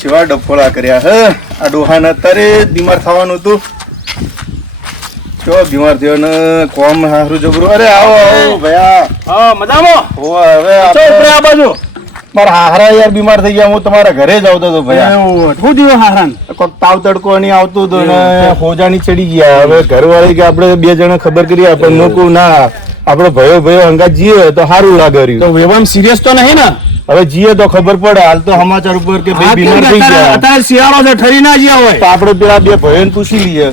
ચેવા ડફોળા કર્યા હે આ ડોહાને અત્યારે બીમાર થવાનું હતું. ચો બીમાર થયો ને કોમ હારું જબરું. અરે આવો આવો ભયા. હા મજામાં. હવે આ બાજુ મારા હારા યાર બીમાર થઈ ગયા. હું તમારા ઘરે જ આવતો હતો ભયા. શું થયું હારાન? કોક તાવ તડકો નહીં આવતું હતું ને હોજાની ચડી ગયા. હવે ઘરવાળી કે આપણે બે જણા ખબર કરીએ પણ મૂકું ના આપડે ભયો હંગાત જીએ તો સારું લાગે રહ્યું. તો વેવામ સિરિયસ તો નહીં ને? હવે જીએ તો ખબર પડે. હાલ તો સમાચાર ઉપર કે ભાઈ બીમાર થઈ ગયા. અત્યારે શિયાળો છે, ઠરી ના ગયા હોય તો આપણે પેલા બે ભાઈઓને પૂછી લઈએ.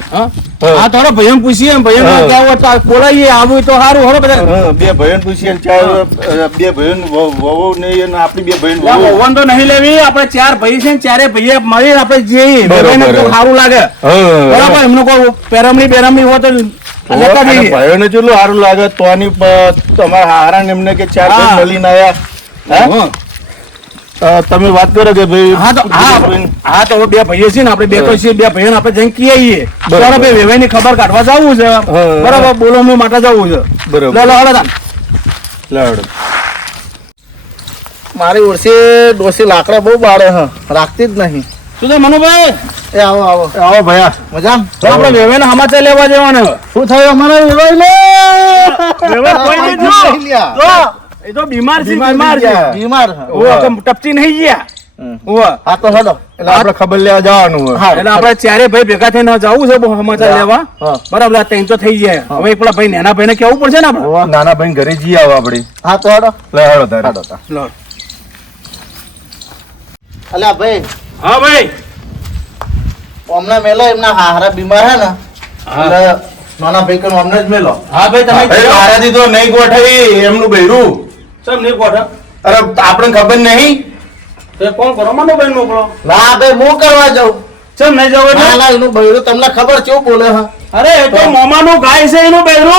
હા થોડો ભાઈઓને પૂછીએ, ભાઈઓને બોલાવીએ આવું તો સારું. હરો બધા બે ભાઈઓને પૂછીએ. બે ભાઈઓને વહુ નહીં આપણી બે ભાઈઓને વહુ તો નહીં લેવી. આપણે ચાર ભાઈ છે ને ચારે ભાઈએ મળી આપણે જઈએ સારું લાગે. બરાબર. એમનો કોઈ પેરમણી હોય તો ભાઈઓને ચેટલું સારું લાગે. તો તમારા હારા ને એમને કે ચાર ભાઈ મળીને આયા. તમે વાત કરો કે ભાઈ હા તો બે ભાઈઓ છે ને આપણે બે કોઈ બે ભાઈઓ આપણે જઈને કહીએ બરાબર. વેવાઈ ની ખબર કાઢવા જવું છે બરાબર. બોલવા માટે જવું છે બરાબર. મારી ઓળશે ડોસી લાકડા બહુ બાળે હ રાખતી જ નહીં. શું છે મનુભાઈ? એ આવો આવો આવો ભયા. મજા. આપણે વેવાઈ ના સમાચાર લેવા જવાના. શું થયું અમારા વેવાઈ ને? એ તો બીમાર છે. બીમાર ટપચી નહીં ગયા. હા તો હેડો એટલે આપણે ખબર લેવા જવાનું હોય. એટલે આપણે ચારે ભાઈ ભેગા થઈને જવું છે સમાચાર લેવા. બરાબર. ત્રણ તો થઈ જાય. હવે પેલા ભાઈ નાના ભાઈ ને કેવું પડશે ને આપણે. નાના ભાઈ ઘરે જઈ આવો આપડે. હા તો હેડો હેડો તારે. અલ્યા ભાઈ. હા ભાઈ. અમને મેલો એમના હારા બીમાર હે ને એટલે નાના ભાઈ કે અમને જ મેલો. હા ભાઈ તમે મારાથી તો નહીં ગોઠવી એમનું બૈરું. સમ નહીં કોઠા. અરે આપણને ખબર નહીં. તે કોણ કરો? મનુભાઈ મોકલો. ના ભાઈ હું કરવા જાઉં. ચમ નહીં જવું? ના ના એનું બૈરું તમને ખબર કેવું બોલે હા. અરે એ તો મોમાનું ગાય છે એનું બૈરું.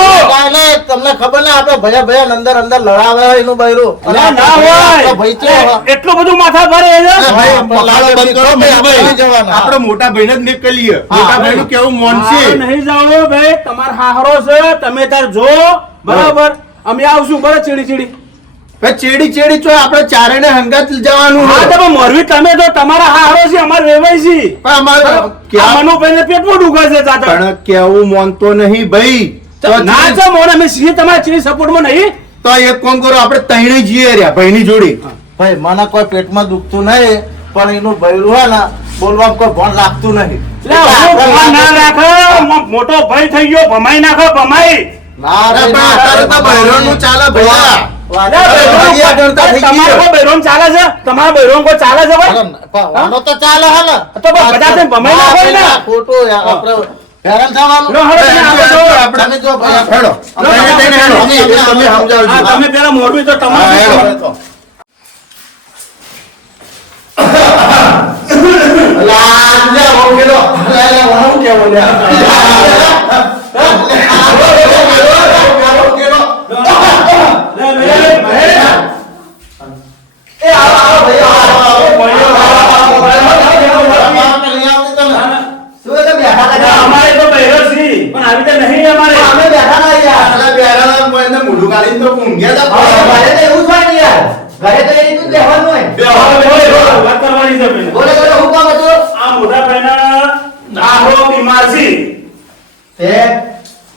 તમને ખબર ને આપડે ભયા ભયા અંદર અંદર લડાવે એનું બૈરું. ના હોય ભાઈ છે એટલું બધું માથા ભરે આપણે મોટા ભાઈને જ નીકળીએ. મોટા ભાઈ નું કેવું મોનશે નહીં જાવ ભાઈ. તમારો હાહરો છે તમે તાર જો બરાબર. અમે આવશું બરાબર. ચીડી ચીડી ચેડી ચો આપણે ચારે ને હંગાત જવાનું. હા તમે મોરવી તમે તો તમારા હાહરો છે અમાર વેવાઈ છે. પણ અમારે મનુભાઈ ને પેટમાં ડુગા છે પણ કેવું મોનતો નહીં ભાઈ. ના છે મોને અમે છીએ તમારા ચીડી સપોર્ટ માં નહીં. તો એક કામ કરો આપણે તૈણે જઈએ રહ્યા ભાઈ ની જોડે. ભાઈ મને કોઈ પેટમાં દુખતું નહીં પણ એનું બૈરું હે ને બોલવા કોઈ ભણ રાખતું નહીં. ના રાખો. મોટો ભાઈ થઈ ગયો. ભમાઈ નાખો ભમાઈ. અત્યારે તો બૈરોનું ચાલે ભૈયા. તમારો બૈરોન ચાલે છે? તમારા બૈરોન કોઈ ચાલે છે ભાઈ? તો ચાલે હે ને તો બધા ભમાઈ નાખો ને. ખોટું આપણે હેરાન થવાનું. તમે જો હેડો તમે સમજાવજો. તમે પેલા મોરબી તો તમારે અમારે તો બૈરો છે પણ આવી તો નહીં. અમારે અમે બેઠા ના યાર. મોઢું કાઢીને તો ઊંઘ્યા હતા. ઘરે તો એવું જ હોય ને યાર. ઘરે તો એ રીતનું બેહવાનું હોય. વાત કરવાની છે ભાઈ. બોલે બોલે હું કામ હતું? આ મોટા ભાઈના હાહરો બીમાર છે.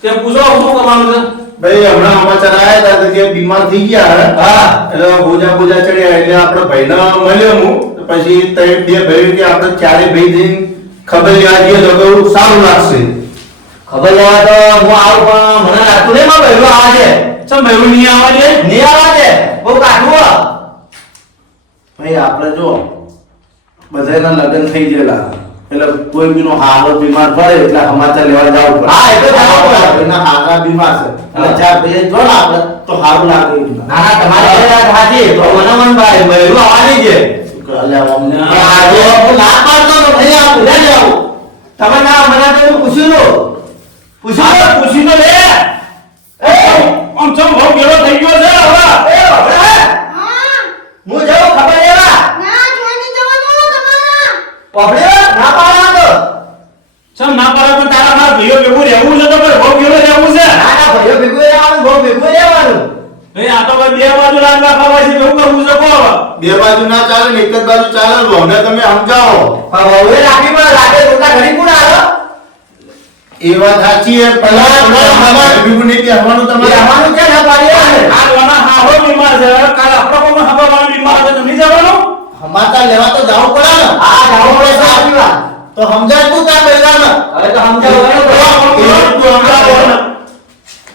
તે પૂછો શું કરવાનું છે? ભાઈ હમણાં સમાચાર આયા હતા કે બીમાર થઈ ગયા. હા એટલે બોજા ચડ્યા એટલે આપણે ભાઈને મળ્યો હું. પછી બે ભાઈ કે આપણે ચારે ભાઈ જઈને ખબર લેવા જઈએ તો કેવું સારું લાગશે. ખબર લેવા તો હું આવું પણ મને લાગતું નહીં મારો બૈરું આવે છે. ચમ બૈરું નહીં આવવા દે? નહીં આવે છે. બહુ કાઠું. ભાઈ આપણે જો બધાના લગ્ન થઈ ગયેલા એટલે કોઈ બીનો હારો બીમાર પડે એટલે સમાચાર લેવા જવું પડે. હા એટલે એના હારા બીમાર છે એટલે ચાર ભાઈ જો ને આપણે તો સારું લાગે. ના તમારી વાત સાચી. તો મને ભાઈ બૈરું આવવાની છે. અલ્યા અમને ના પાડતો તો ભાઈ આ ભૂલા જાવ. તમે ના મને તો પૂછી લો. પૂછી તો લે. આમ ચમ બહુ ગેલો થઈ ગયો છે હવે. હું જાઉં ખબર લેવા. પકડે ના પાડવા તો. ચમ ના પાડે પણ તારા ભાઈઓ ભેગું રહેવું છે તો બહુ ગેલો રહેવું છે. ના ભાઈઓ ભેગું રહેવાનું બહુ ભેગું રહેવાનું. એ આ તો ભાઈ બે બાજુ લાગવા ખાવા છે કેવું કરવું છે કહો બે બાજુ ના ચાલે ને એક જ બાજુ ચાલે વહુને તમે સમજાવો. હવે રાખી પણ રાતે રોટલા ઘડી કોણ આવે એ વાત સાચી છે તમારે ભેગું નહીં બેસવાનું તમારે. આવવાનું છે ને પાડી આ વાના હાહો બીમાર છે કાલ આપણો કોણ હાહો વાળો બીમાર છે તો નહીં જવાનું સમાચાર લેવા તો જવું પડે ને. હા જાવું પડે સાચી વાત તો સમજાય તું ત્યાં પહેલા હવે તો સમજાવો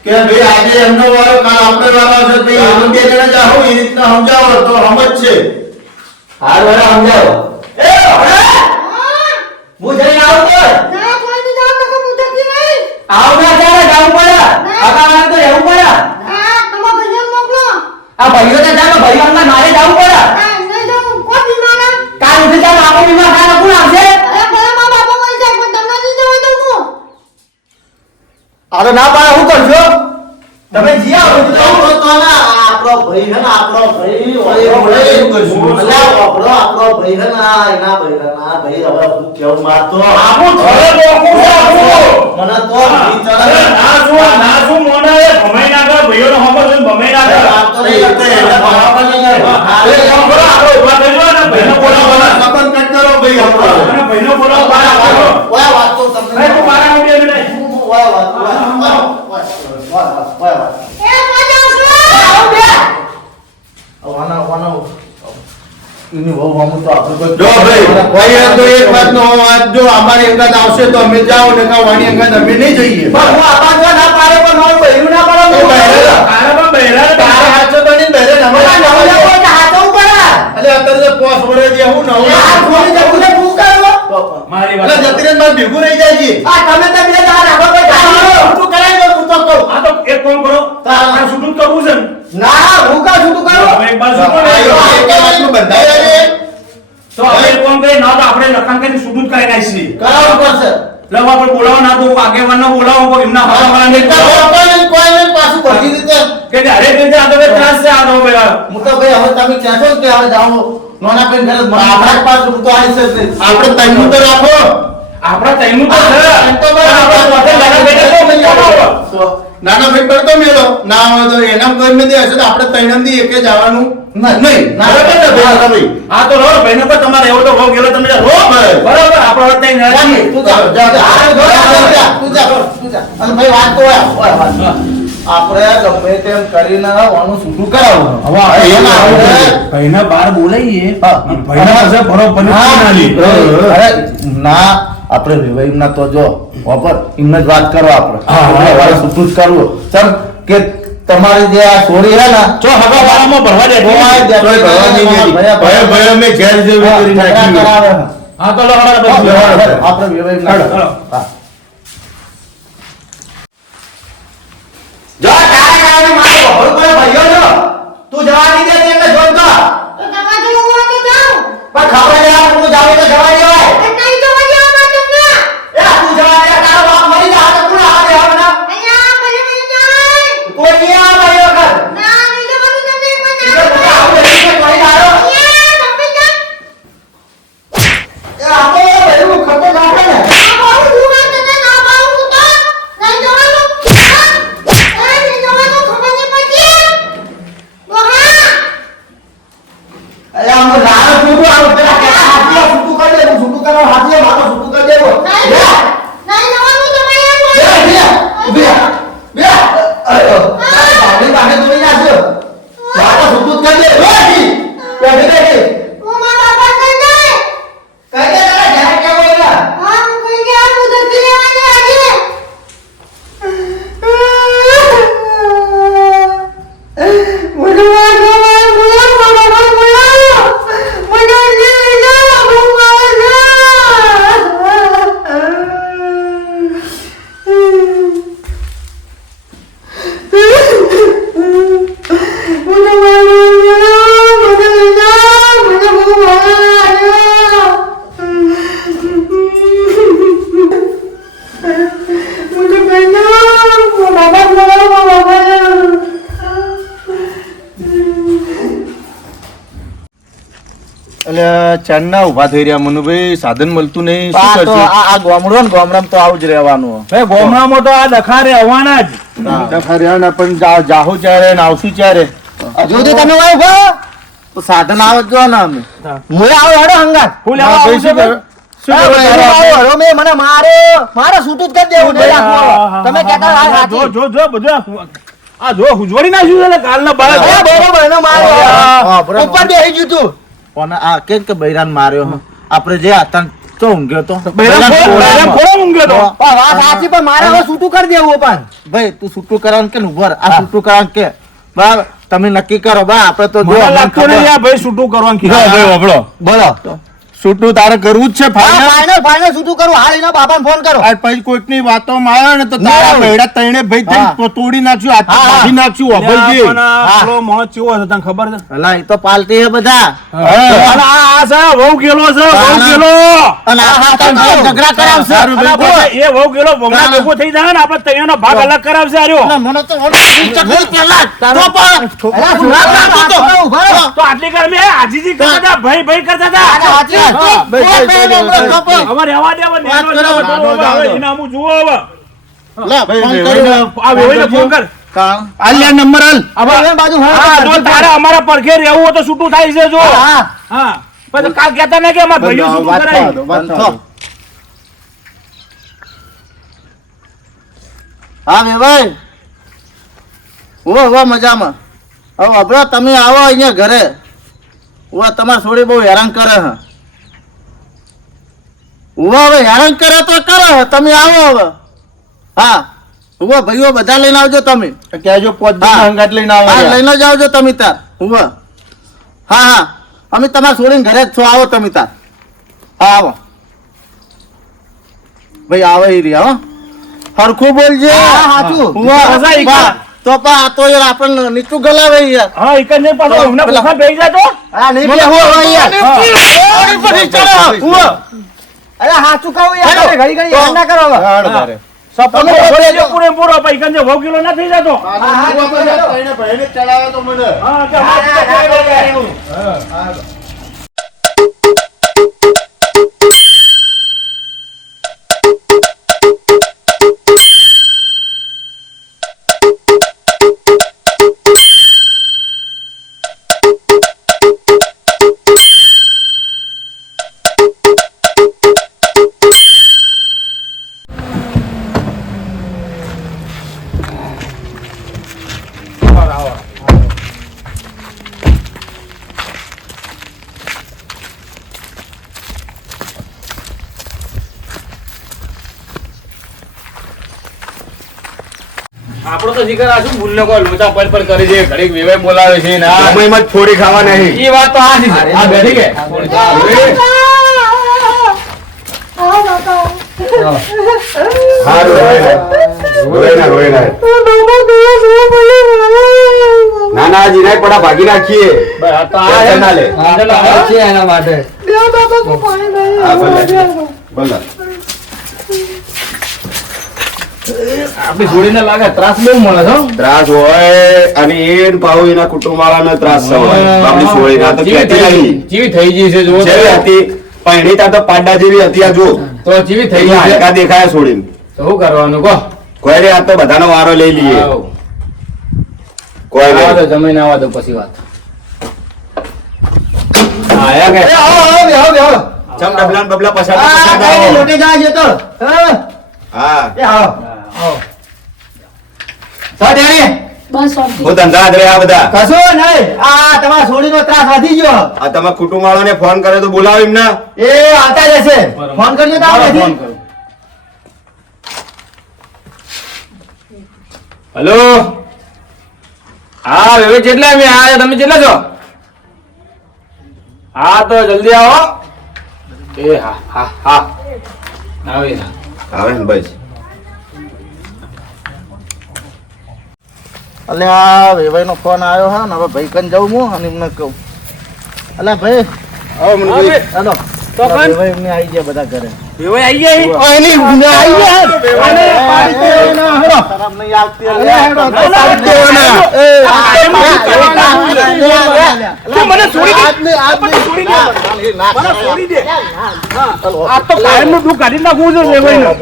કે ભાઈ આજે એમનો વારો કાલ આપણે વારો છે ભાઈ એમ બે જણા જાઓ એ રીતના સમજાવો તો સમજશે. હાર વાળા સમજાવો એ હું જઈને આવું તો આવના ચાલે જાવું પડે આકાવાળા તો રહેવું પડે આ ભાઈઓ ને જાવ ભાઈઓ અમને મારે જાવું પડે કાલ ઉઠી જાવ આપો બીમાર થાય કોણ આવશે આ તો ના પાડે હું કરશો તમે જી આવો તો તો ના આપણો ભાઈ છે ને આપણો ભાઈ ઓય ઓય શું કરશું અલ્યા આપણો ભાઈ છે ને એના ભાઈ છે ના ભાઈ હવે હું કેવું મારતો આપણું ઘરે બોકું છે આપણું મને તો વિચાર ના શું મોના એ ભમાઈ નાખે ભાઈઓનો હમો છે ભમાઈ નાખે વાત તો નહીં કરતો એને બરાબર નહીં એ કામ કરો આપણે ઉભા થઈ જાઓ ને ભાઈનો બોલાવવાના સપન કટ કરો ભાઈ આપણો અને ભાઈનો બોલાવો બહાર આપો ઓય વાત તો તમને એ તું મારા ઉડે બેને ઓય વાત એની બહુ મામું તો આપણે જો ભાઈ ભાઈ તો એક વાતનો વાત જો અમારી અંગત આવશે તો અમે જાઓ ને કા વાણી અંગત અમે નહીં જઈએ. પણ હું આપાજો ના પાડે પણ મારું બહેરું ના પાડે એ બહેરા. તારે પણ બહેરા તારે હાચો તો નહીં બહેરે ને અમે નવલા કોઈ હાથો પડે અલે અત્યારે તો પોસ વરે જે હું નવો આ થોડી જવું ને ભૂખ કરો મારી અલે વાત જતીરેન માં ભેગું રહી જાય છે. આ તમે તો બે દાડા રાખો તો તું કરાય તો હું તો કહું. આ તો એક કામ કરો તારે શૂટિંગ કરવું છે ને ના હું કા શું કરો હવે એક બાજુ શૂટિંગ આયો એક વાતનું બંધાઈ રહે તો આપણે એક કામ કરીએ ના તો આપણે લખાણ કરીને શૂટિંગ કરી નાખીએ કરાવવું પડશે. લવા પર બોલાવો ના તો આગેવાનનો બોલાવો કોઈ એમના હાથવાળાને કોઈ નહીં પાછું બધી રીતે કે હરેક રીતે આ તો બે ત્રાસ છે આ તો ભાઈ હું તો ભાઈ હવે તમે કહેશો ને કે હવે જાઓ નોના પેન ઘરે આપણા પાસ હું તો આવી શકશે આપણે તૈનું તો રાખો. આપણા તૈનું તો છે એમ તો બરાબર. આપણા પોતે લગન બેઠા તો નહીં આવડો. તો નાના ભાઈ પર તો મેલો ના હોય તો એનામ કોઈ મેં હશે તો આપણે તૈણમથી એકે જવાનું નહીં. બરાબર ને ભાઈ? આ તો રો ભાઈનો પર તમારે એવો તો ભાવ ગયેલો તમે રો બરાબર આપણે તઈ નથી તું જા, જા, જા. તું જા અને ભાઈ વાત તો હોય વાત આપણે ગમે તેમ કરીને ઓનું છૂટું કરાવવું હવે એમાં આપણે ભાઈના બાર બોલાઈએ હા. ભાઈના પાસે બરોબર ના લી અરે ના આપણે રિવાઈવ ના તો જો બરાબર એમને જ વાત કરો આપણે હા, હા. આપણે વાળા છૂટું જ કરવું ચમ કે તમારી જે આ છોડી હે ને જો હગા વાળામાં ભરવા દે કોઈ દે- તોય ભરવા નહીં દેતી. ભય ભય મેં ઘેર જેવું કરી નાખ્યું. કરાવે. હા તો લો હળા બસ આપણે રિવાઈવ ના હાલો. હા. જો તારે કારણે મારે બહુ કોઈ ભાઈઓ છો તું જવા નહીં દે એટલે જોન તો પણ ખબર છે આ તું જાવે તો જવા દેવાય એ તું જવા દે તારો બાપ મરી જા તો કોણ આવે આવના કોઈ નહીં આવે ભાઈઓ કર તો આવું નહીં કોઈ દારો એ આપો ભાઈ ખતો નાખે ને અરે આમ લાલ છૂટું આવું પેલા કેલા હાથીઓ છૂટું કરી દે હું છૂટું કરવા હાથીઓ મારો છૂટું કરી દેવો બે બે અરે બાવળી પાસે જોઈ નાખજો મારો છૂટું કરી દે ઓય બેઠી બેઠી કઈ દે તારા ઘરે કેવો એલા Udah એટલે ચાંદના ઉભા થઈ રહ્યા મનુભાઈ, સાધન મળતું નહીં, આ શું તો કરશું? આ ગામડું ને ગામડામાં તો આવું જ રહેવાનું. ભાઈ ગોમડામાં તો આ દખા રહેવાના જ. દખાર્યા પણ જાહો ચારે ને આવશું ચારે. હજુ તો તમે વાય ઉભા તો સાધન આવે જો ને અમે મોય આવો હેડો હંગાત હું લેવા હા, આવું ભાઈ, છું શું ભાઈ? કરો? શું કરો તારે? આવો હેડો મેં મને મારે સૂતું જ કરી દેવું છે આખું. તમે કહેતા વાત જો સાચી. જો બધું આ જો હુજવડી નાખ્યું છે ને કાલના બાળક. અરે બરોબર એનો માર્યો. હા, બરાબર. ઉપર બેસી ગયું તું. પણ આ કે બૈરાન માર્યો હ. આપણે જે હતા ને તો ઊંઘ્યો તો બૈરામ ફોડો ઊંઘ્યો તો. પણ વાત સાચી પણ મારે હવે છૂટું કરી દેવું પણ ભાઈ તું છૂટું કરવાનું કે ઉભર આ છૂટું કરવાનું કે બરાબર તમે નક્કી કરો બા આપણે તો જો મને લાગતું નહીં આ ભાઈ છૂટું કરવાનું કીધું. હા, ભાઈ, વાપરો. બોલો છૂટું તારે કરવું જ છે final? ફાઇનલ છૂટું કરું હાલ એના બાપાને ફોન કરો આ પછી કોઈકની વાતોમાં આવ્યો ને તો તારા ના. ભેડા તઈને ભાઈ હા. થઈને તોડી નાખ્યું, હાથ હા. કાઢી નાખ્યું, ઓભળજે. પણ આ પેલો મોહ ચેવો છે તને ખબર છે? અલા એ તો પાલટી હે બધા અને આ છે વહુ ગેલો છે વહુ ગેલો. અને આ ત્રણ ઝઘડા કરાવશે સારું અને ભાઈ, એ વહુ ગેલો વહુના હા. ભેગો થઈ જાય ને આપણે તૈયારનો ભાગ અલગ કરાવશે આર્યો. અને મને તો ચકલી પેલા તો પણ અલા શું વાત કરતો તો ઉભા રહો તો આટલી ગરમી આજીજી કરતા હતા ભાઈ ભાઈ કરતા હતા. સાચી વાત હા. તો ભાઈ, ભાઈ, હવે રહેવા દે, હવે નેનો કરો, જાવ, નાનો હવે જાવ. ઇનામું જુઓ હવે. લે ભાઈ, ફોન ભાઈ, કર્યો આ વેવાઈને ફોન કર. હાલ યાર નંબર હાલ. હવે બાજુ હા, જો તારે અમારા પડખે રહેવું હોય તો છૂટું થાય છે જો. હા હા પછી કાલ કહેતા નહીં કે અમારા ભાઈઓ બંધ છૂટું વાત કરાય. થવા દો, વાત થવા દો. હા વેવાઈ ઓ મજામાં હવે અબરો તમે આવો અહીંયા ઘરે ઓ તમાર છોડી બહુ હેરાન કરે હે હવે હેરાન કરે તો કરો તમે આવો હવે હા ભાઈઓ બધા લઈને આવજો તમે કહેજો પોત હા. હંગાત લઈને હા આવો. લઈને જ આવજો તમે તાર હા અમે તમારે છોડીને ઘરે જ છો આવો તમે તાર હા આવો ભાઈ આવે ઈ રહ્યા હો હરખું બોલજે મજા ઈ કા. તો પણ આ તો યાર આપણને નીચું ગલાવે યાર હા એક જ નહીં પાછો ઊંઘના ભૂખા બેસી જાય તો. આ નહીં બે હો યાર ઓડી પર ચડો અરે હાચું કહું યાર ઘડી ઘડી હેરાન ના કરો હવે હાડ તારે. સપોર્ટ છોડી દે પૂરેપૂરો પછી કંજે વહુ ગેલો ના થઈ જતો. તઈને ભાઈને ચડાવે તો મને. હા કે અમારે આપણો તો શિકાર આ શું ભૂલને કોઈ લોચા પર પર કરી છે ઘડીક વેવાઈ બોલાવે છે ને આ મુંબઈમાં જ થોડી ખાવા નહીં. ઈ વાત તો આ જ છે. આ બેઠી કે હારું, રોય ના, રોય ના. ના ના જીનાય પડા ભાગી નાખીએ. બસ આ તો આ ટેન્શન ના લે. છે એના માટે હા, ભલે. ભલે. આપણી જોડીને લાગે ત્રાસ બહુ મળે છે હો. ત્રાસ હોય અને એ પાછું એના કુટુંબવાળાને ત્રાસ હોય. બાપની સોળીને આ તો જીવી કહેતી થઈ નહીં. જીવી થઈ ગઈ છે જો જેવી હતી પહેણી ત્યાં તો પાડા જેવી હતી આ જો. તો જીવી થઈ ગઈ છે હાડકા દેખાયા છોડીને. તો શું કરવાનું કહો કોઈ રે આ તો બધાનો વારો લઈ લઈએ. આવો. કોઈ આવા નહીં. દો જમીને આવા દો પછી વાત આયા કે ચમ ડબલા ને બબલા પછાડ હા બસ શાંતિ. હું ધંધા રે આ બધા કશું નહીં આ તમારા છોડીનો ત્રાસ વધી ગયો આ તમારા કુટુંબ વાળાને ફોન કરે તો બોલાવો એમને. એ આવતા જશે ફોન કરજો તો આવે ફોન કરું હેલો હા હવે કેટલા અમે આ તમે કેટલા છો હા તો જલ્દી આવો એ હા હા હા આવી ના આવે ને બસ અલે આ વેવાઈ નો ફોન આવ્યો હા ને હવે ભાઈ કન જાઉં હું અને એમને કહું અલે ભાઈ આવો મનભાઈ. હાલો તો કન? વેવાઈ એમને આવી ગયા બધા ઘરે વેવાઈ આવી ગઈ. તું મને છોડી દે. મને છોડી દે. મને છોડી દે. હા. આ તો કાયમનું દુઃખ કાઢી નાખવું છે વેવાઈનું.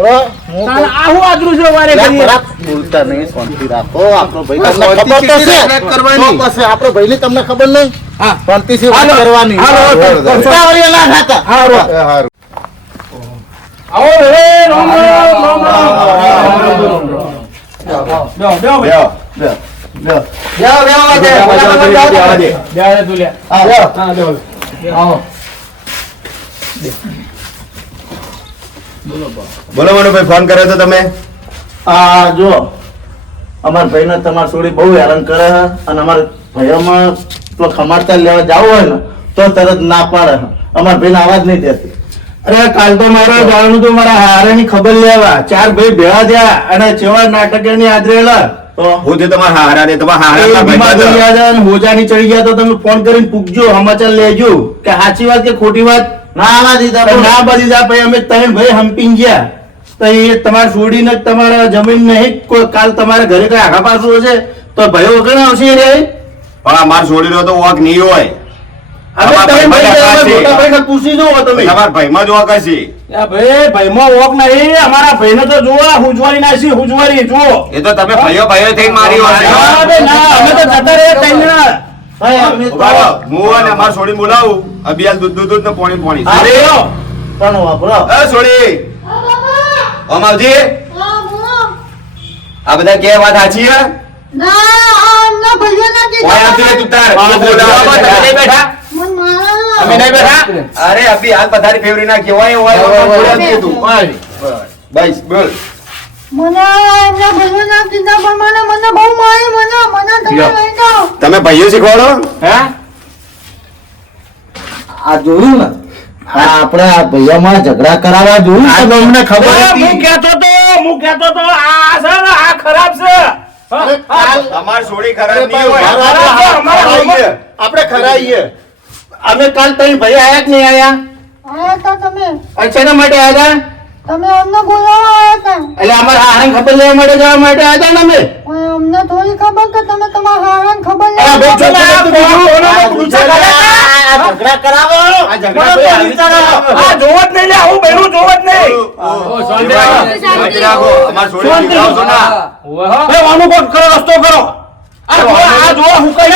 તારે આ હું આદરું છે વારે ઘડીએ? બોલતા નહીં, શાંતિ રાખો. આપણો ભાઈ તમને ખબર તો છે. તો પછી આપણો ભાઈની તમને ખબર નહીં. હા. શાંતિથી વાત કરવાની. ઉતાવળિયા ના થતા. હારું. આવો રે રામ રામ રામ રામ. બેહો બેહો બેહો. લ્યો. જાઓ, બેહો તું લે. હા બેહો. આવો. બોલો મનુભાઈ, ફોન કર્યો તો તમે? આ જો અમારા ભાઈને તમારી છોડી બહુ હેરાન કરે છે અને અમારા ભાઈઓમાં તો ખમાડતા લેવા જવું હોય ને તો તરત ના પાડે છે. અમારા ભાઈને આવાજ નહીં દેતી. અરે કાલ તો મારે જવાનું હતું મારા હારાની ખબર લેવા. 4 ભાઈ ભેળા થયા અને ચેવા નાટકની હાજરેલા. તો હું જે તમારા હારા ને તમારા હારા બીમાર થઈ ગયા છે અને હોજાની ચડી ગયા તો તમે ફોન કરીને પૂછજો, સમાચાર લેજો કે સાચી વાત કે ખોટી વાત. ના આવા દીધા પણ ના બધી જા ભાઈ અમે 3 ભાઈ હંપીને ગયા તો એ તમારે છોડીને જ તમારા જમીન નહીં કોઈ કાલ તમારે ઘરે કઈ આગા પાછું હશે તો ભાઈઓ વગર આવશે રે. પણ અમાર છોડી રહ્યો તો વોક નહીં હોય. હવે તમે મોટા ભાઈને પૂછી જુઓ તમે. તમારા ભાઈમાં જ વોક હશે. ભાઈ ભાઈમાં વોક નહીં, અમારા ભાઈને તો જુઓ હુજવારી નાસી હુજવારી જુઓ. એ તો તમે ભાઈઓ થઈને મારી ના બે ના, અમે તો જતા રહે તઈને ના. ભાઈ અમે તો હું અને અમાર છોડી બોલાવું. અભિયાલ દૂધ ને પાણી. અરે યો. પણ વાપરો. એ છોડી અમાવજી, આ બધા કે વાત સાચી હે? કોઈ નથી તું તાર બોલાવવા તમે નહીં બેઠા? અમે નહીં બેઠા? અરે અભી હાલ પથારી ફેવરી નાખી હોય બોલાવતી તું. બસ બોલ. તમે ભાઈઓ શીખવાડો? હે આ જોયું ને આ આપણે આ ભૈયામાં ઝઘડા કરાવવા જોયું આ તો અમને ખબર હતી. હું કહેતો તો આ છે ને આ ખરાબ છે. અમાર છોડી ખરાબ નહીં ભાઈ, હોય. આપણે ખરાઈએ. અમે કાલ 3 ભાઈ આયા કે નહીં આયા? અચ્છા માટે આવ્યા હતા? તમે અમને બોલાવવા આવ્યા હતા. એટલે અમારા હારાને ખબર લેવા માટે જવા માટે આવ્યા હતા ને અમે. ઓય, અમને થોડી ખબર કે તમે તમારા હારાને ખબર અરે લેવા બેઠો આવ્યા તો ઝઘડા કરાવો. આ ઝઘડા ભાઈ આવી રીતે ના. આ જોવો જ નહીં લે, આવું બહેરું જોવો જ નહીં. શાંતિ રાખો. અમાર છોડી શીખવાડશો ના. ભાઈ આનું કોક કરો, રસ્તો કરો. આ જો હું કઈ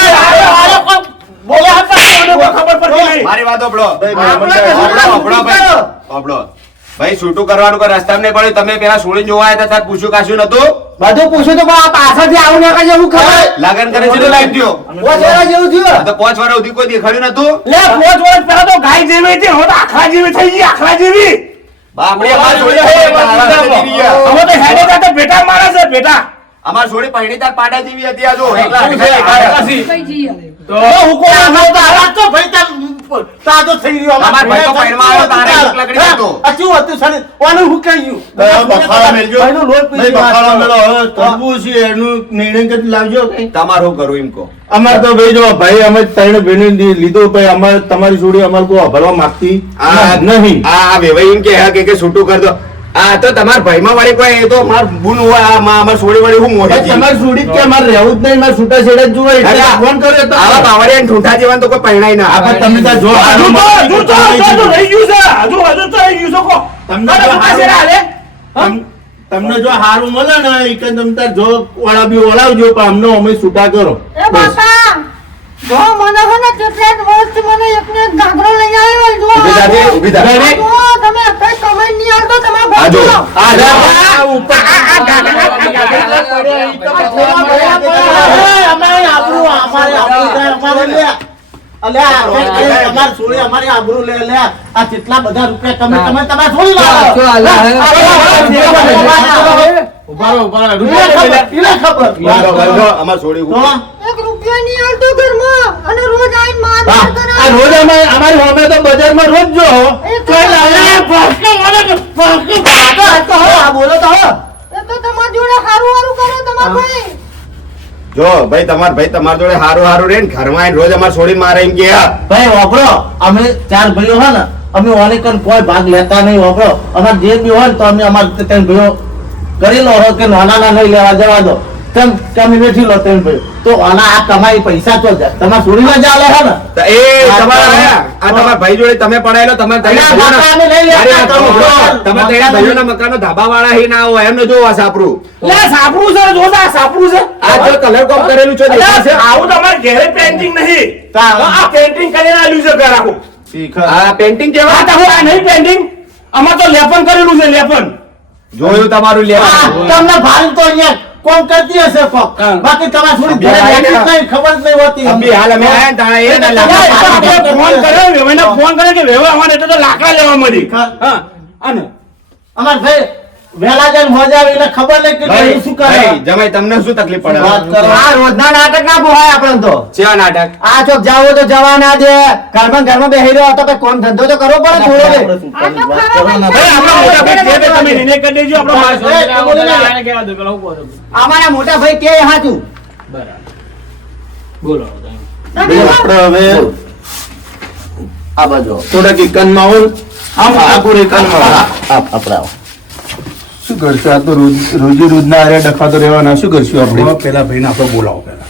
બોલે હતા મને કોઈ ખબર પડતી નહીં. મારી વાત સાંભળો. આપણે સાંભળો ભાઈ. સાંભળો. ભાઈ છૂટું કરવાનું કોઈ રસ્તામાં નહીં પડ્યું. તમે પેલા છોડીને જોવા આવ્યા હતા ત્યારે પૂછ્યું કાશું નતું? બધું પૂછ્યું તો પણ આ પાછળથી આવું ના કાજે હું ખબર. લગન કરે છે તો લાવી દ્યો. 5 વર્ષ જેવું થયું. તો 5 વર્ષ સુધી કોઈ દેખાડ્યું નતું? લે 5 વર્ષ પહેલા તો ગાય જેવી હતી, હવે તો આખલા જેવી થઈ ગઈ, આખલા જેવી. બાપરે, અમાર છોડી હવે તો હેડે જાતે બેટા મારે છે બેટા. અમાર છોડી પહેણી તાર પાડા જેવી હતી. આ જો એકલા શું છે? તો હું કોણ તો ભાઈ તાજો થઈ રહ્યો. અમાર ભાઈ તો પહેણવા આવ્યો તારે એક લકડી હતો. અચું હતું સાને ઓનું હું કહ્યું. બખાડા મેલજો. ભાઈનો લોટ પી નહીં, બખાડા મેલો. હવે કરવું છે એનું નિર્ણય કરી લાવજો કઈ. તમારે શું કરવું એમ કહો. અમારે તો ભાઈ જો ભાઈ અમે 3 ભાઈને લીધો ભાઈ અમારે તમારી છોડી અમારે કોઈ ભરવા માંગતી નહીં. આ વેવાઈ એમ કે છૂટું કર દો. આ તો તમારા ભાઈમાં વાળી કોઈ એ તો માર બુન હોય. આ અમાર છોડી વાળી હું મોઢે ભાઈ, તમારી છોડી જ કે અમારે રહેવું જ નહીં, મારે છૂટા છેડા જ જોવે એટલે ફોન કર્યો તો આવા બાવળિયા ઠૂંઠા જેવા તો કોઈ પહેણાય ના. આપણે તમે ત્યાં જો હજુ તો રહી ગયું છે. હજુ તો રહી ગયું છે કો. તમને અરે જો આ છે ને હાલે. તમને જો હારું મળે ને એ કે તમે તાર જો ઓળા બી ઓળાવજો પણ અમને અમે છૂટા કરો. એ બાપા જો મને હે ને કેટલાક વર્ષથી મને એકને એક ઘાઘરો લઈ આવ્યો જો ઊભી થા દે, ઊભી થા. જો તમે કઈ કમાઈ નહીં આવતો તમારા આ જો. ભાઈ આ ઉપર અમારે આબરૂ લે. અલ્યા અમાર છોડી અમારી આબરૂ લે. આ કેટલા બધા રૂપિયા તમે તમારે છોડી લાવો. અમાર છોડી તો એક રૂપિયા નહીં આવતો ઘરમાં અને રોજ આઈને માર આ રોજ અમારી હોમે તો બજારમાં રોજ જો બોલો તો એ તો તમારા જોડે હારું હારું કરો તમારા ભાઈ જો ભાઈ તમાર જોડે હારું રે ને ઘરમાં આવીને રોજ અમાર છોડી મારે એમ કે ભાઈ વાપરો અમે 4 ભાઈઓ હોય ને અમે ઓનેકન કોઈ ભાગ લેતા નહીં. વાપરો અમાર જે બી હોય ને તો અમે અમાર 3 ભાઈઓ કરી લો કે નાના નહીં લેવા જવા દો. તમે બેઠી લો તેમ ભાઈ તો આના આ કમાઈ પૈસા તો જાય તમારે છોડીને ચાલે હે ને તો એ તમારા આ તમારા ભાઈ જોડે તમે પડાયેલો તમે અલ્યા, બાપા, અમે લઈ લેતા અરે, કરો. તમે તેના ભાઈઓના મકાનનો ધાબા વાળા હી ના હોય એમને જોવા સાપરું લે સાપરું છે જોતા સાપરું છે આ જો કલર કોમ કરેલું છે દેખાય છે? આવું તમારે ઘરે પેન્ટિંગ નહીં તાર. આ પેન્ટિંગ કરીને આલ્યું છે ઘર આખું આ પેન્ટિંગ આ કેવા તો આ નહીં પેન્ટિંગ આમાં તો લેપન કરેલું છે લેપન જોયું તમારું લેવા તમને ભાન તો અહીંયા કોણ કરતી હશે કોક હા. બાકી તમારે થોડી ઘરે બેઠી જ નહીં, ખબર જ નહીં હોતી અભી હાલ અમે આયા ને તાણે એ ને લાકડા ફોન કર્યો વેવાઈને ફોન કર્યો કે વેવા અમારે એટલે તો લાકડા લેવા મળી હા. હા આને અમાર ભાઈ વહેલા જઈને મજા આવી એટલે ખબર નહીં કે ભાઈ, શું કરે ભાઈ, જમાઈ તમને શું તકલીફ પડે વાત કરો. આ રોજના નાટક ના પોહાય આપણે તો કેવા નાટક આ ચોક જાવો તો જવા ના દે ઘરમાં બેહી રહ્યો તો કોમ ધંધો તો કરવો પડે થોડો રે. આ તો ખાવા ભાઈ આપણા મોટા ભાઈ કે ભાઈ તમે નિર્ણય કરી દેજો આપણો માણસ ભાઈ, તો બોલી ના લે. અમારા મોટા ભાઈ કે હાચું આપણે હવે આ બાજુ થોડાક એકાંતમાં આવો ને. આમ આખું એકાંતમાં આવો. આપણે આવો. શું કરશું? આ તો રોજી રોજના આરે ડખાતો રહેવાના. શું કરશું આપણે? પેલા ભાઈને આપણે બોલાવો પેલા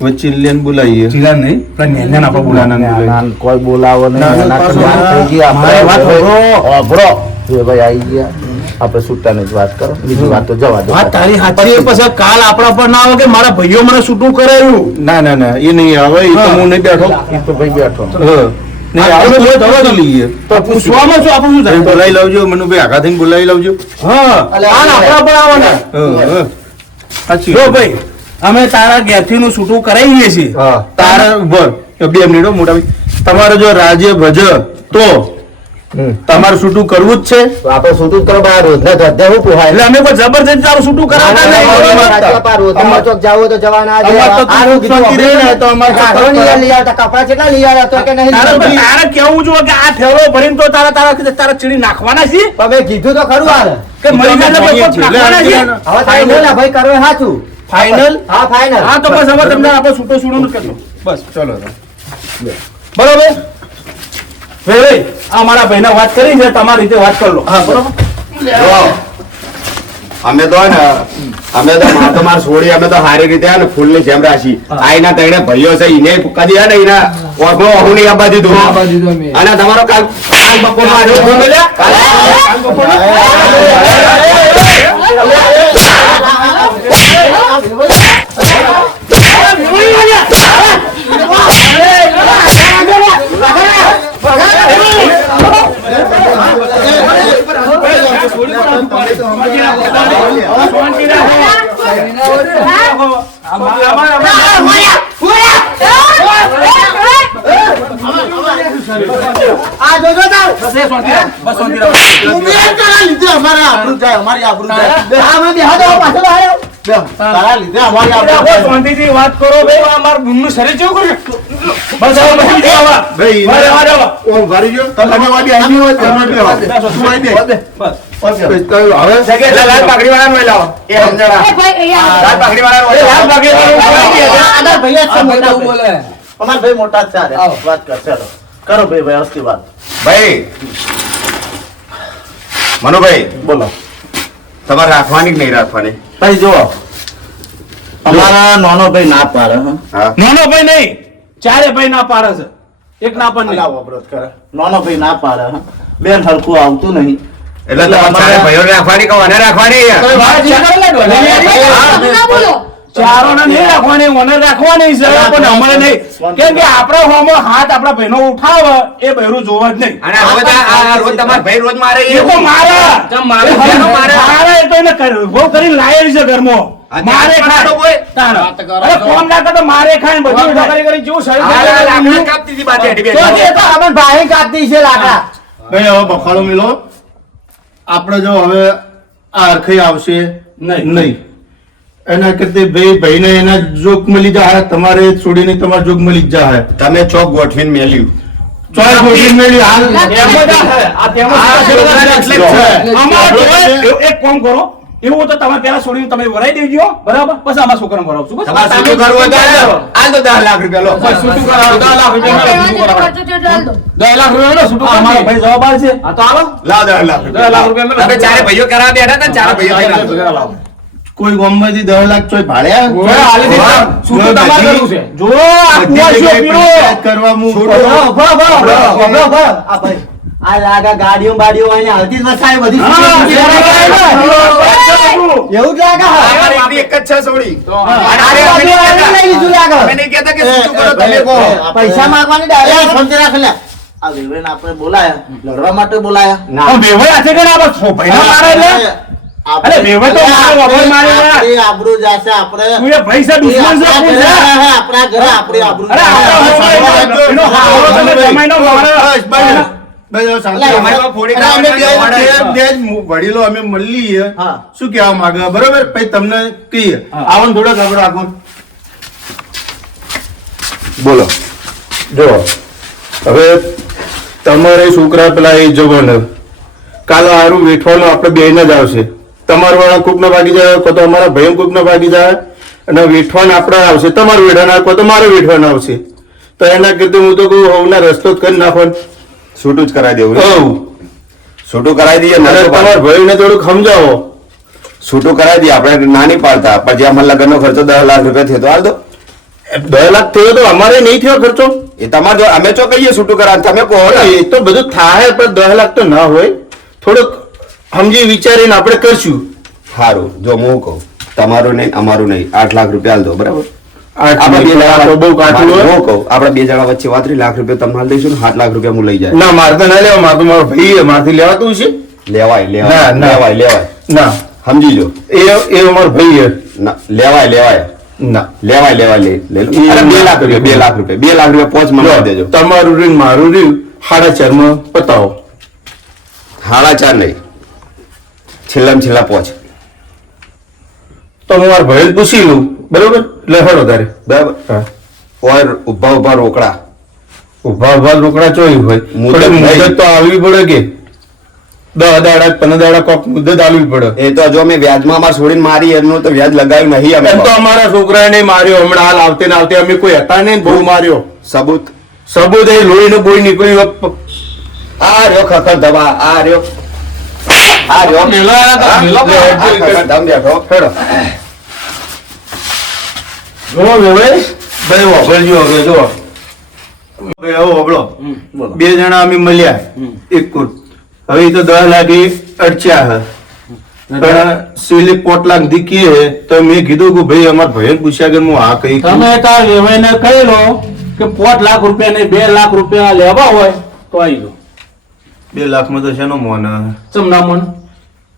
હવે ચિલ્લિયન બોલાવીએ. ચીલા નહીં પેલા નેન્યાને આપણે બોલાવો ના, કોઈ બોલાવો નહીં. ના, ના, એના પાછું કરતા થઈ ગઈ આપણે. મારે વાત ઓભરો. એ ભાઈ આવી ગયા આપણે છૂટાની જ વાત કરો બીજી વાત તો જવા દો વાત તારી સાચી છે. પછી કાલ આપણા પર ના આવે કે મારા ભાઈઓ મને છૂટું કરેલું ના ના ના એ નહીં આવે. એ તો હા. હું નહીં બેઠો. એ તો ભાઈ બેઠો હા. નહીં આવે તો દવા તો લઈએ. તો પૂછવામાં શું આપણું શું તમે થાય બોલાવી લાવજો મનુભાઈ આઘા થઈને બોલાવી લાવજો. હા કાલ આપણા પર આવે ને હા, હા. સાચી જો વાત. ભાઈ અમે તારા ઘેરથી નું છૂટું કરાવીએ છીએ હા તારા ઉભર 2 મિનિટ હો મોટા ભાઈ. તમારે જો રાજ્ય ભજ તો તમારે છૂટું કરવું જ છે. તો આપણે છૂટું કરો બહાર રોજના ધંધે હું પોહાય એટલે અમે કોઈ જબરજસ્ત તારું છૂટું કરાવતા નહીં રોજના ચોક જાવો તો જવા ના દે. અમારે તો આનું કીધું શાંતિ રહે ને તો અમારે ઘાઘરો નહીં લઈ આવતા, કપડાં કેટલા લઈ આવ્યા તો કે નહીં લઈ તારે આવતા? તારે કેવું જોઈએ કે આ ઠેલો ભરીને તો તારા ચીડી નાખવાના છે તમે કીધું તો ખરું હાલ. કે મરી ગયા તો કોઈ નાખવાના છે હવે ફાઇનલ ના ભાઈ કરો એ સાચું. ફાઇનલ. હા ફાઇનલ. હા તો બસ હવે તમને આપણે છૂટો છૂટો નથી કરતો બસ ચલો તો. બરોબર ભાઈ આ મારા ભાઈને વાત કરી છે તમારી રીતે વાત કરી લો હા બરોબર અમે તો હે ને અમે તો માર છોડી અમે તો સારી રીતે હે ને ફૂલની જેમ રાશી આઈના તણે ભાઈઓ છે ઈને કદી હે ને ઈના ઓગો ઓહું નહીં આપવા દીધું અને તમારો કાલ બપોરનો આવ્યો ફોન મળ્યા કાલ બપોરનો આ જોજો તાર. તારા લીધે અમારે આબરૂ જાય, અમારી આબરૂ જાય. હા, અમે બેહો તો પાછો તો આવ્યો. બેહો. તારા લીધે અમારી આબરૂ જાય. શાંતિથી વાત કરો ભાઈ આ મારું બુનનું શરીર કેવું કર્યું બસ હવે બસી જાઓ હવે. ભાઈ વારે વારે હવે. ઓમ વારી ગયો. તમે વાડી આવી હોય તમે બેહો. તું આવી દે. બસ તો હવે એટલે લાલ પાઘડી વાળાનો લઈ લાવો એ સમજણા એ ભાઈ અહીંયા લાલ પાઘડી વાળાનો લઈ લાલ લાવો. પાઘડી વાળાનો આના ભાઈ જ છે મોટા ભાઈ. અમારા ભાઈ મોટા જ છે આ રહ્યા. વાત કર ચાલો. કરો ભાઈ વ્યવસ્થિત વાત. ભાઈ મનુભાઈ બોલો. તમારે રાખવાની કે નહીં રાખવાની ભાઈ જુઓ અમારા નાનો ભાઈ ના પાડે હં. હા નાનો ભાઈ નહીં ચારે ભાઈ ના પાડે છે એક ના પણ નહીં અલા વપરાશ કરે. નાનો ભાઈ ના પાડે હં. બેન હરખું આવતું નહીં. એટલે તમારે ચારે ભાઈઓને રાખવાની કે મને રાખવાની ના બોલો ચારોને નહીં રાખવાની મને રાખવાની છે પણ અમારે નહીં કેમ કે આપણા હોમો હાથ આપણા ભાઈનો ઉઠાવે એ બૈરું જોવા જ નહીં અને રોજ આ રોજ તમારા ભાઈ રોજ મારે એ તો મારે મારે એ જેનો મારે. મારે એ તો એને બહુ કરીને લાયેલ છે ઘરમાં આ મારે ત્યાં ખાય કોઈ? તાણ. અરે કોમ ના કરતો મારે ખાય ને બધું ઢોકળી કરીને જેવું શરીર આ થાય લાકડા એવું. કાપતી હતી બાજુ હેઠી તો બેઠી. એ તો અમે ભાઈ કાપતી છે લાકડા. ભાઈ હવે બખાડો મિલો. આપણે જો હવે આ અરખઈ આવશે નહીં એના કરતા ભાઈને એના જોગ મળી જાય તમારે છોડીને તમારે જોગ મળી જાય તમે ચોક ગોઠવીને મેલ્યું ચોય ગોઠવી મેળી હાલ એમ જ આ તેમ જ આ છોકરાને એટલે જ છે. અમારે તો એક કામ કરો એવું તો તમે પેલા છોડીને તમે વરાઈ દેજો બરાબર પછી આમાં છોકરાને વરાવશું બસ તમારે શું કરવું હોય તો હાલ તો 10 લાખ રૂપિયા લો બસ છૂટું કરાવો 10 લાખ રૂપિયા છૂટું કરાવો. ખર્ચો તો ચાલ દો 10 લાખ રૂપિયા લો છૂટું કરાવો. અમારો ભાઈ જવાબ આલશે હા તો આલો લાવ 10 લાખ 10 લાખ રૂપિયા મેં તમે ચારે ભાઈઓ કરાવવા બેઠા હતા ને ચારે ભાઈઓ કરાવવા. રૂપિયા લાવો કોઈ ગામમાંથી 10 લાખ ચોય ભાડ્યા ઓય, હાલી દીધા. શું તો તમારે કરવું છે? જો આ બધી કુવાસીઓ જગ્યાએ પીરો. પંચાયત કરવા હું આ લાગા ગાડીઓ બાડીઓ આઈને હાલતી જ વસાય બધી હા, એવું જ લાગે આ રીતની એક જ છે સોડી. અને આ અમે બાજુ નહીં આવીને લઈ લીધું લાગે. અમે નહીં કહેતા કે શું કરો તમે કહો. પૈસા માંગવાની ડાયરેક્ટ સમજી રાખ લે. આ વેવેને આપણે બોલાયા લડવા માટે બોલાયા પણ વેવાઈ હાથે કરે આ બસ ભાઈને મારે એટલે. અરે વેવાઈ તો મારે વગર મારે યાર. આપણી આબરૂ જાશે આપણે તું એ ભાઈ છે દુશ્મન છે કોણ છે? આપણા ઘરે આપણી આબરૂ અરે આપણા જાશે. એનો હારો તમે જમાઈનો મારે. બસ, શાંતિ. એટલે અમારી થોડી અરે અમે ખાવાનું બે જ વડીલો અમે મળીએ હા. શું કહેવા માંગે બરોબર પછી તમને કહીએ આવો ને થોડો ખબર રાખો બોલો જો હવે તમારે છોકરા પેલા એ જવાનો કાલે હારું વેઠવાનું આપણે બેન જ આવશે તમારા વાળા કોક ના ભાગી જાય કો તો અમારા ભાઈ કોક ના ભાગી જાય અને વેઠવાન આપણા આવશે તમારું વેઠવાન કો તો મારું વેઠવાન આવશે તો એના કરતા હું તો કહું હવના રસ્તો જ કરી નાખો છૂટું જ કરાવી દેવું હવ છૂટું કરાવી દઈએ અને તમારા ભાઈને થોડુંક સમજાવો છૂટું કરાવી દઈએ આપણે નાની પાડતા પછી અમારા લગ્નનો ખર્ચો 10 લાખ રૂપિયા થયો તો હાલ દો 2 લાખ થયો તો અમારે નહીં થયો ખર્ચો એ તમારે જો અમે ચો કહીએ છૂટું કરાવ તમે કહો ને. એ તો બધું થાય પણ 10 લાખ તો ના હોય થોડુંક સમજી વિચારીને આપણે કરશું સારું જો હું કહું તમારું નહીં અમારું નહીં 8 લાખ રૂપિયા હાલ દો બરાબર આપણે બે આ તો બહુ કાઠું હોય. હું કહું આપણે બે જણા વચ્ચે વાત 3 લાખ રૂપિયા તમને હાલ દઈશું ને 7 લાખ રૂપિયા હું લઈ જાય ના મારે તો ના લેવા મારે તો મારો ભાઈ છે, મારથી લેવાતું છે લેવાય ના, લેવાય ના. લેવાય લેવાય ના સમજી લો એ અમારો ભાઈ છે ના લેવાય લેવાય ના લેવાય લેવાય લે લો અરે 2 લાખ રૂપિયા 2 લાખ રૂપિયા પોચ મને દેજો તમારું રીન મારું રીન 4.5 માં પતાવો 4.5 નહીં છેલ્લામાં છેલ્લા પોચ તો હું મારા ભાઈ પૂછી લઉં બરોબર એટલે હેડો તારે બરાબર હા ઓર ઉભા ઉભા રોકડા ઉભા રોકડા ચોઈ હોય મુદત થોડી નહીં. મુદત તો આવવી પડે કે 10 દાડા 15 દાડા કોક મુદત આવવી પડે એ તો જો મેં વ્યાજમાં અમારે છોડીને મારી એનું તો વ્યાજ લગાવ્યું નહીં અમે એમ તો અમારા છોકરાએ નહીં માર્યો હમણાં હાલ આવતે ને આવતે અમે કોઈ હતા નહીં બહુ માર્યો સબૂત સબૂત એ લોહી નો બોઈ નીકળી આ રહ્યો ખખર ધબા આ રહ્યો આ રહ્યો મેલો આયા તો હા? મેલો આ ખખર ધમ બેઠો હેડો જો વેવાઈ ભાઈ વાપરજો હવે જો ભાઈ આવો વાપરો બે જણા અમે મળ્યા એક કુટ હવે ઈ તો 10 લાખ ઈ અડચ્યા હે પણ સિલી 5 લાખ દીકીએ હે તો મેં કીધું કે ભાઈ અમાર ભાઈને પૂછ્યા કે હું આ કઈ તમે તાર વેવાઈને કહી લો કે 5 લાખ રૂપિયા ને 2 લાખ રૂપિયા લેવા હોય તો આવી જાઓ 2 લાખ માં તો શેનો મોન ચમના મન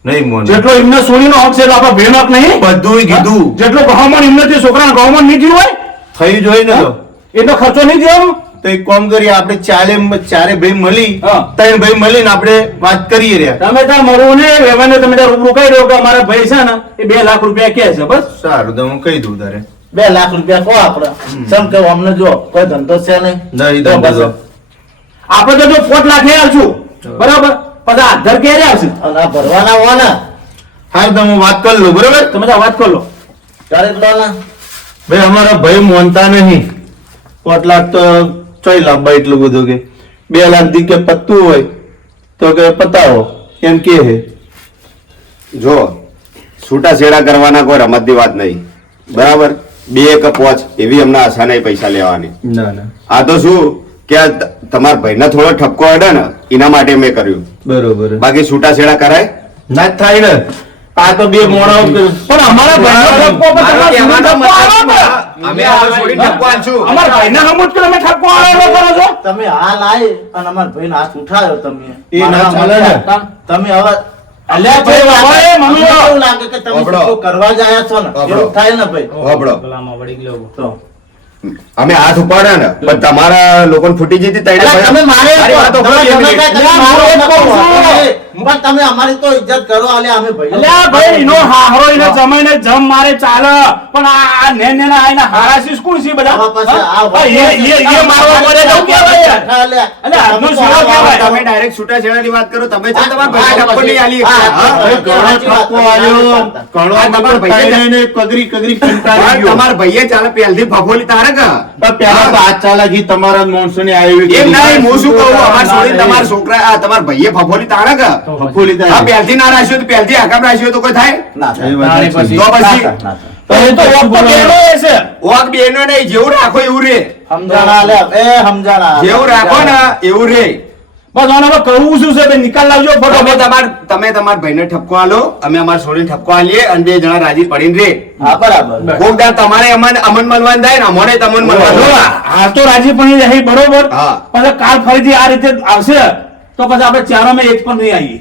નહીં મોન જેટલો એમને સોળીનો હક છે એટલો આપણો ભાઈનો હક નહીં બધું કીધું જેટલો ગવર્મેન્ટ એમને તે છોકરાના ગવર્મેન્ટ નહીં થયું હોય થઈ જોઈ ને તો એટલો ખર્ચો નહીં થયો તો એક કામ કરીએ આપણે ચારે ભાઈ મળી હા. 3 ભાઈ મળીને આપણે વાત કરીએ રહ્યા તમે ત્યાં મળવું ને વેવાઈને તમે ત્યાં રૂબરૂ કહી દો કે અમારા ભાઈ છે ને એ 2 લાખ રૂપિયા કે છે બસ સારું તો હું કહી દઉં તારે 2 લાખ રૂપિયા કહો આપણે સમ કે અમને જો કોઈ ધંધો છે નહીં નહીં તો ધંધો બસ. તો. આપણે તો જો 5 લાખ લઈ આવશું બરાબર પછી આધાર ક્યારે આવશે અને આ ભરવાના હોય ને હા તો હું વાત કરી લઉં બરોબર તમે ત્યાં વાત કરો ત્યારે જ લો ને ભાઈ અમારા ભાઈ મોનતા નહીં 5 લાખ તો ચોઈ લાખ બા એટલું બધું કે 2 લાખ દી કે પત્તું હોય તો કે પતાવો એમ કે હે જો છૂટાછેડા કરવાના કોઈ રમતની વાત નહીં બરાબર 2 કે 5 એવી અમને આશા નહીં પૈસા લેવાની ના ના આ તો શું કે આ તમારા ભાઈને થોડો ઠપકો હડે ને એના માટે મેં કર્યું બરોબર બાકી છૂટાછેડા કરાય ના જ થાય ને આ તો બે મોણા પણ અમારા ભાઈનો ઠપકો પર તમારે સીધો ઠપકો આલો ને. અમે આ છોડીને ઠપકો આલશું. અમારા ભાઈને સમજ કે તમે ઠપકો આલો કરો છો તમે હાલ આય અને અમારા ભાઈને હાથ ઉઠાયો તમે એ ના ચાલે ને. તમે હવે અલ્યા ભાઈ બાબાએ મને મમ્મી એવું લાગે કે તમે અબડો. શું કરવા જ આયા છો ને અબડો. એવું થાય ને ભાઈ હોબળો તો અમે હાથ ઉપાડ્યા ને પણ તમારા લોકોને ફૂટી જતી તઈને અલા, તમે મારે મારી વાત તો તમે ખરી ગમે એમની. કાંઈ તમે ના, મારો હું ન કહું કહો. છું. પણ તમે અમારી તો ઇજ્જત કરો આલે અમે ભાઈઓ. અલ્યા ભાઈ એનો હાહરો એને જમાઈને જમ મારે ચાલે પણ આ નેના આઈને હારાશી કોણ છે બધા આવા પાસે આ હા, એ મારવા પડે તો કેવાય યાર. અલ્યા, અલ્યા હાથનો શેરો કહેવાય. તમે ડાયરેક્ટ છૂટાછેડાની વાત કરો. તમે છે તમારા ભાઈને ઠપકો નહીં આલી. હા, હવે ઘણો ઠપકો આલ્યો, ઘણો આ તમારા ભાઈએ ખાઈને કગરી કંટાળી પણ ગયો. તમારા ભાઈએ ચાલે પહેલથી ફફોલી તારે કે? પણ પહેલા તો આ ચાલાકી તમારા માણસોને આવી એમ નહીં, હું શું કહું, અમાર છોડીને તમારા છોકરા આ તમારા ભાઈએ ફફોલી તારે કે? ફફોલી થાય. આ પહેલથી ના રાખ્યો તો પહેલથી આગામ રાખ્યો તો કોઈ થાય? ના થાય. એ વાત સાચી. તો પછી ના થાય. તો એ તો વખત બેનો એ છે. ઓક બેનો નહીં, જેવું રાખો એવું રે. સમજાણા લે, એ સમજાણા. જેવું રાખો ને એવું રે. બસ આને હવે કહું શું છે ભાઈ, નિકાલ લાવજો તમે ફટાફટ. તમારા ભાઈને ઠપકો આલો, અમે અમારા છોડીને ઠપકો આલીએ અને બે જણા રાજી પડીને રે. હા, બરાબર. કોક દાડ તમારે અમન મનવાન થાય ને અમને તમને મનવાન જો, થાય. આ તો રાજી પણ રહી બરોબર, હા. પછી કાલ ફરીથી આ રીતે આવશે તો પછી આપણે ચારોમાં એક પણ નહીં આવીએ.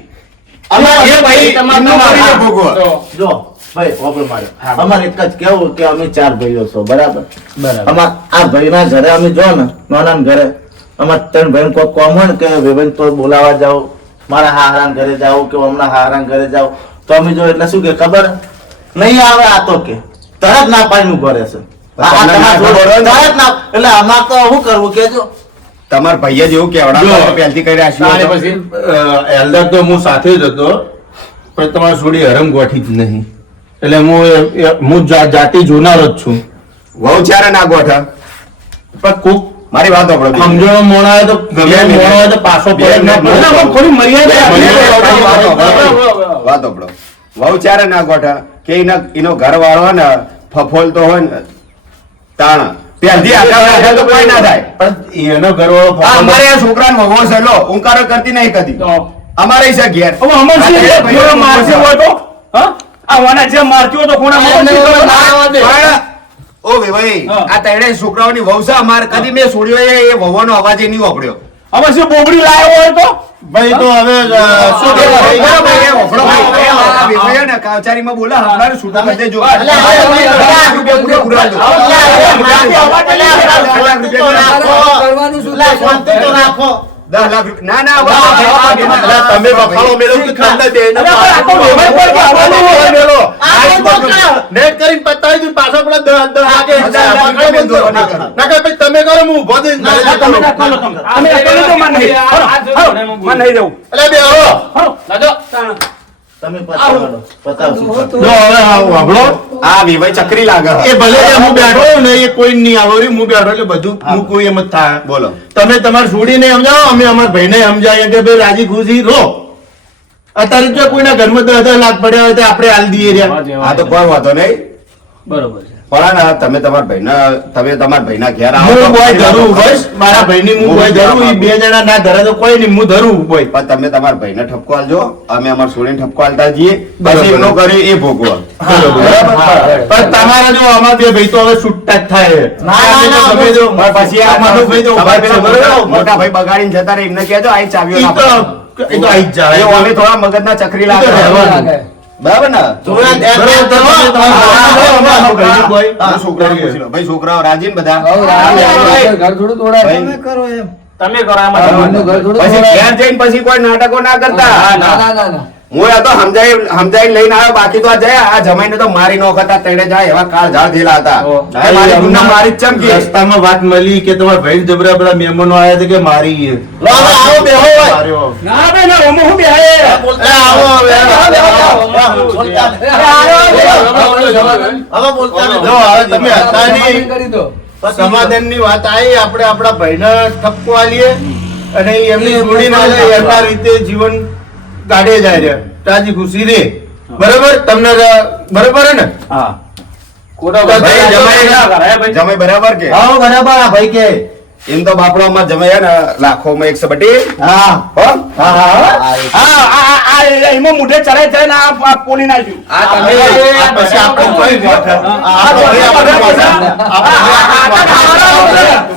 એ ભાઈ એમનું કરીને ભોગવો. જો ભાઈ ઓપર મારે અમારે એક જ કેવું કે અમે 4 ભાઈઓ છો, બરાબર? અમાર આ ભાઈના ઘરે અમે જો ને નાના ઘરે અમાર 3 ભાઈ કોઈ કોમ હોય ને કે વેવન તો બોલાવા જાવ, મારા હારાન ઘરે જાવ કે હમણાં હારાન ઘરે જાવ, તો અમે જો એટલે શું કે ખબર નહીં આવે, આ તો કે તરત ના પાડીને ઉભો રહેશે. આ તમારા જોડે તરત ના, એટલે અમાર તો શું કરવું કેજો? તમારા ભાઈએ જેવું કેવડાવતા જો. હોય પહેલથી કરી રાખ્યું તારે હતું. પછી એલ્ડર તો હું સાથે જ હતો, પણ તમારી છોડી હરમ ગોઠી જ નહીં. એટલે હું જાતિ જોનાર જ છું. વહુ ચારે ના ગોઠા. પણ કોક મારી વાત સાંભળો. સમજણો મોણો હોય તો ગમે બે મિનિટ. મોણો હોય તો પાછો બે પડે ના મિનિટ. પડે. ના, પણ થોડી મર્યાદા વાત સાંભળો. વહુ ચારે ના ગોઠા કે એનો ઘર વાળો ને ફફોલતો હોય ને તાણ પહેલથી આગળ રાખે તો કોઈ ના થાય. પણ એનો ઘરવાળો આ અમારે આ છોકરાને વહુ છે લો, ઉંકારો કરતી નહીં કદી. અમારે છે ઘેર. હવે અમર સિંહ આ જે જેવો મારશે હોય તો હા આ વાના જે મારતી હોય તો કોના અમર સિંહ તો ના આવવા દે. પણ ઓ ભાઈ હા. આ ત્રણેય છોકરાઓની વહુ છે અમારે કદી મેં છોડ્યો એ વહુનો અવાજ એ નહીં વાપર્યો. અમર સિંહ બોબડી લાયો હોય તો ભાઈ તો હવે શું એ કહેવાય? વફડો ભાઈ, એ વફડો ભાઈ. એ આ વેવાયો ને કાવચારીમાં બોલે, હમણાં છૂટો કરી દેજો. લાખ રૂપિયા પૂરા પૂરા દો. કરવાનું શું? શાંતિ તો રાખો. 10 લાખ રૂપિયા. ના ના અલા, તમે બફાળો મેળવો કે ખાંડા દે ને અલા, આ તો વેવાઈ પર કે આવવાનું હોય. મેળવો. આ તો ક્યાં? નેટ કરીને પતાવી દીધું, પાછો પેલા દસ વાગે ના કે ભાઈ તમે કરો, હું ઊભો થઈને ના, ના, તમે ના કરો તમે. અમે અકેલે તો માન નહીં. હરો, માન નહીં જવું. એટલે બે હરો. હરો. તમે પતાવો, પતાવશું. જો હવે વાપરો. આ વિવાહ ચક્રી લાગે. એ ભલે તે હું બેઠો હોઉં ને એ કોઈ નહીં આવે હું બેઠો એટલે બધું હું કોઈ એમ જ થાય. બોલો. તમે તમારી છોડીને સમજાવો, અમે અમારા ભાઈને સમજાવીએ કે ભાઈ રાજી ખુશી રહો. અત્યારે જો કોઈના ઘરમાં 10 લાખ પડ્યા હોય તો આપણે હાલ દઈએ રહ્યા. આ તો કોઈ વાંધો નહીં. બરોબર છે. પણ ને તમે તમારા ભાઈના ઘેર આવો હું તો બોય ધરું બસ મારા ભાઈની હું બોય ધરું ઈ બે જણા ના ધરે તો કોઈ નહીં, હું ધરું બોય. પણ તમે તમારા ભાઈને ઠપકો આલજો, અમે અમારા છોડીને ઠપકો આલતા જઈએ. બરાબર. પછી એમનો કરી એ ભોગવો. પણ તમારા જો અમારા બે ભાઈ તો હવે છૂટા જ થાય. ના, તમે જો પણ પછી આ મારો ભાઈ તો તમારા પેલા બરાબર. મોટા ભાઈ બગાડીને જતા રહે એમને કહેજો આ ચાવીઓ ઈ ના તો પાડો. ઈ તો આઈ જ જાય. એ અમે થોડા મગજના ચક્રી ઈ તો લાગે. રહેવાનું. બરાબર ને? થોડા ધ્યાન બરાબર, તમે રાખો. તમારા અમારા ભાઈનું બોય. હું છોકરાઓ પૂછી લઉં. ભાઈ છોકરાઓ રાજી ને બધા? તમે કરો એમ. તમે કરો એમાં પછી ઘેર જઈને પછી કોઈ નાટકો ના કરતા. હું આ તો સમજાઈ લઈને આવ્યો, બાકી તો આ જાય આ જમાઈને તો મારી નો હતા તેડે જાય એવા કાળ ઝાળ થયેલા હતા. કે મારી ગુના મારી જ ચમકી. રસ્તામાં વાત મળી કે તમારા ભાઈ જબરા બધા મહેમાનો આયા છે કે મારી લો, હવે આવો બેહો હોય. માર્યો. ના બે ના ઓમો હું બે હે. એ આવો હવે. બોલતા નહીં. હવે બોલતા નહીં. જો હવે તમે હતા નહીં. સમાધાનની વાત આવી, આપણે આપણા ભાઈને ઠપકો આલીએ અને ઈ એમની છોડીને એમના રીતે જીવન કાઢે જાય છે. રાજી ખુશી રે. બરાબર તમને બરાબર હે ને? હા ખોટો તો ભાઈ જમાઈ ના કરાય ભાઈ. જમાઈ બરાબર કે? આવો બરાબર આ ભાઈ કે એમ તો બાપડો અમાર જમાઈ હે ને લાખોમાં 132. હા હો? હા હા આ એમાં મુઢે ચડાઈ ચડાઈને આ પોલી નાખ્યું. આ તમે આ પછી આપણે કોઈ વાત હે. આ તો હવે આપણે વાત હે.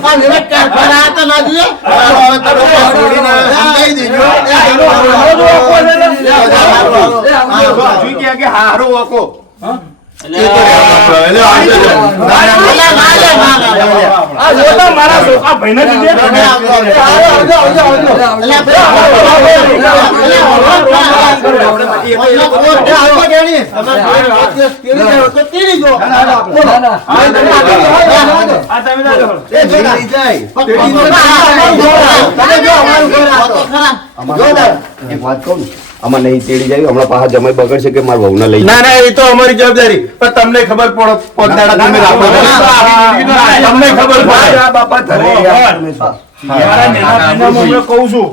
આ વિવેક કે ફરા તો ના જોઈએ. હવે તમે છોડીને સમજાઈ દેજો. હજુ કે હારો વાકો. એ તો આપણે એટલે આવજો. આ જો તો મારા છોકરા ભાઈને દીધે. આ તમે જાઓ. એક વાત કહું ને, આમાં નહીં તેડી જાય હમણાં પાછા જમાઈ બગડશે કે મારા વહુને લઈ ના ના, એ તો અમારી જવાબદારી, પણ તમને ખબર પડો પોતાના તમે રાખો. તમને ખબર પડે. બાપા ધરે મારા નેના ભાઈને હું કહું છું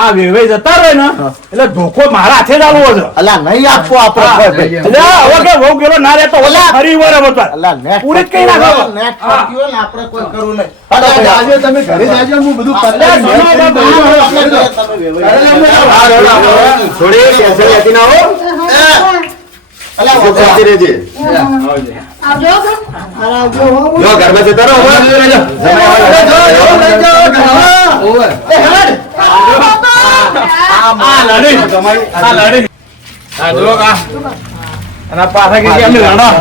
આ વેવાઈ જતા રહે ને એટલે ધોકો મારા હાથે જ આલવો છે. અલા નહીં આપવો આપણે એટલે હવે કે વહુ ગેલો ના રહેતો ઓલા ફરી વાર બતા પૂરી જ કઈ નાખો. આપણે કોઈ કરવું નહીં. આજે તમે ઘરે જાજો, હું બધું થોડી ટેન્શન લેતી ના હો જતી રહેજે. આવજો જો ઘરમાં જતા રહો હવે. આ લડી આ લડી આ જો કા અને પાછા કે અમે લડા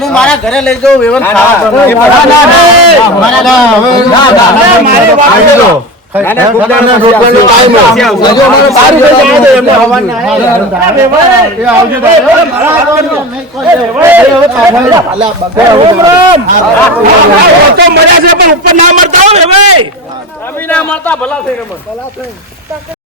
હું મારા ઘરે લઈ જાઉં વેવન ખાવા. મારી વાત ઉપર ના મળતા હોય ભાઈ ના મળતા ભલા થઈ